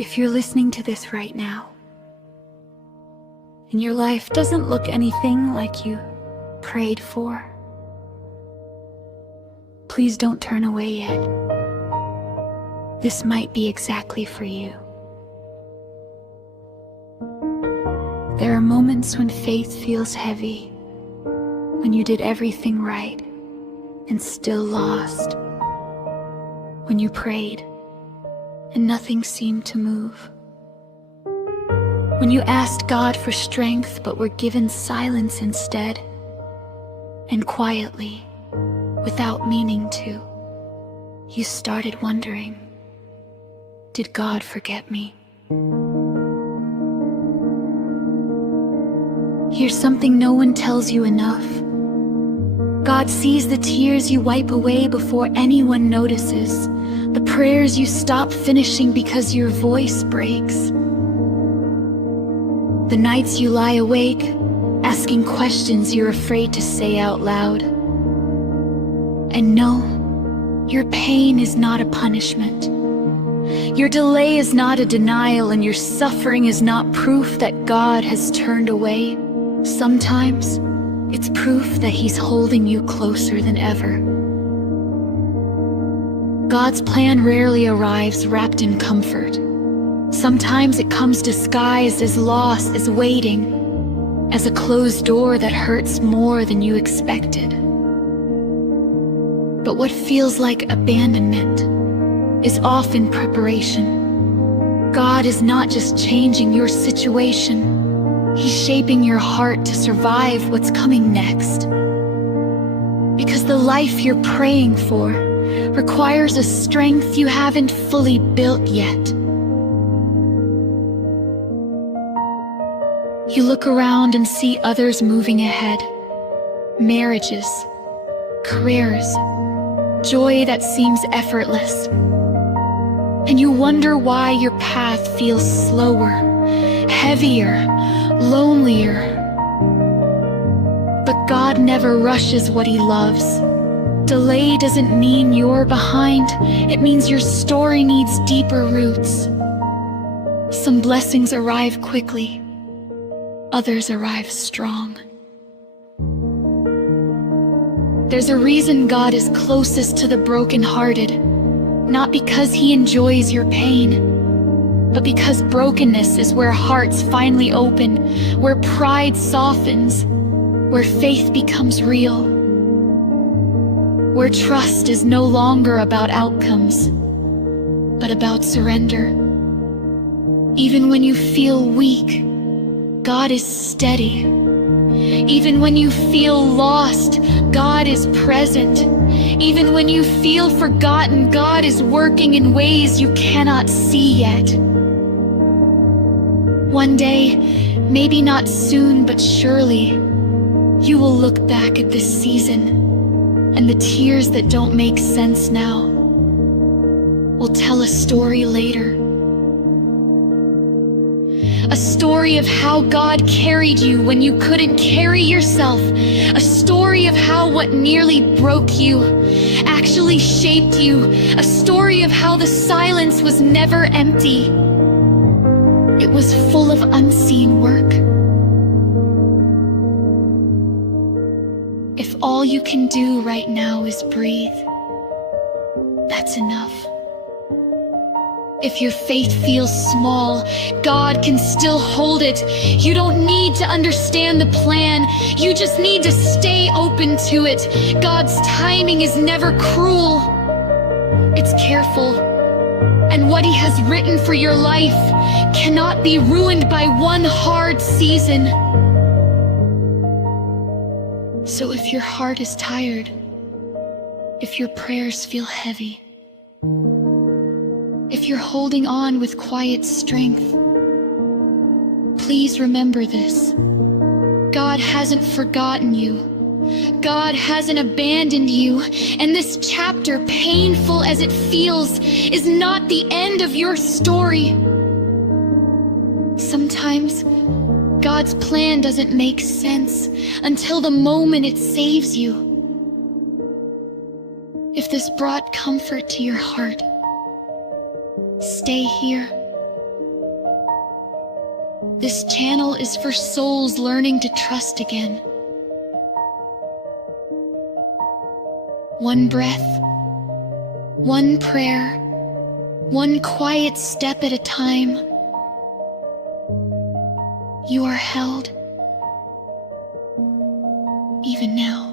If you're listening to this right now, and your life doesn't look anything like you prayed for, please don't turn away yet. This might be exactly for you. There are moments when faith feels heavy, when you did everything right and still lost, when you prayed and nothing seemed to move, when you asked God for strength but were given silence instead, and quietly, without meaning to, you started wondering, did God forget me? Here's something no one tells you enough. God sees the tears you wipe away before anyone notices, the prayers you stop finishing because your voice breaks, the nights you lie awake, asking questions you're afraid to say out loud. And no, your pain is not a punishment. Your delay is not a denial, and your suffering is not proof that God has turned away. Sometimes, it's proof that He's holding you closer than ever. God's plan rarely arrives wrapped in comfort. Sometimes it comes disguised as loss, as waiting, as a closed door that hurts more than you expected. But what feels like abandonment is often preparation. God is not just changing your situation, He's shaping your heart to survive what's coming next. Because the life you're praying for requires a strength you haven't fully built yet. You look around and see others moving ahead. Marriages, careers, joy that seems effortless. And you wonder why your path feels slower, heavier, lonelier. But God never rushes what He loves. Delay doesn't mean you're behind. It means your story needs deeper roots. Some blessings arrive quickly. Others arrive strong. There's a reason God is closest to the brokenhearted, not because He enjoys your pain, but because brokenness is where hearts finally open, where pride softens, where faith becomes real, where trust is no longer about outcomes, but about surrender. Even when you feel weak, God is steady. Even when you feel lost, God is present. Even when you feel forgotten, God is working in ways you cannot see yet. One day, maybe not soon, but surely, you will look back at this season, and the tears that don't make sense now will tell a story later. A story of how God carried you when you couldn't carry yourself. A story of how what nearly broke you actually shaped you. A story of how the silence was never empty. It was full of unseen work. If all you can do right now is breathe, that's enough. If your faith feels small, God can still hold it. You don't need to understand the plan. You just need to stay open to it. God's timing is never cruel. It's careful. And what He has written for your life cannot be ruined by one hard season. So if your heart is tired, if your prayers feel heavy, if you're holding on with quiet strength, please remember this. God hasn't forgotten you. God hasn't abandoned you. And this chapter, painful as it feels, is not the end of your story. Sometimes, God's plan doesn't make sense until the moment it saves you. If this brought comfort to your heart, stay here. This channel is for souls learning to trust again. One breath, one prayer, one quiet step at a time. You are held, even now.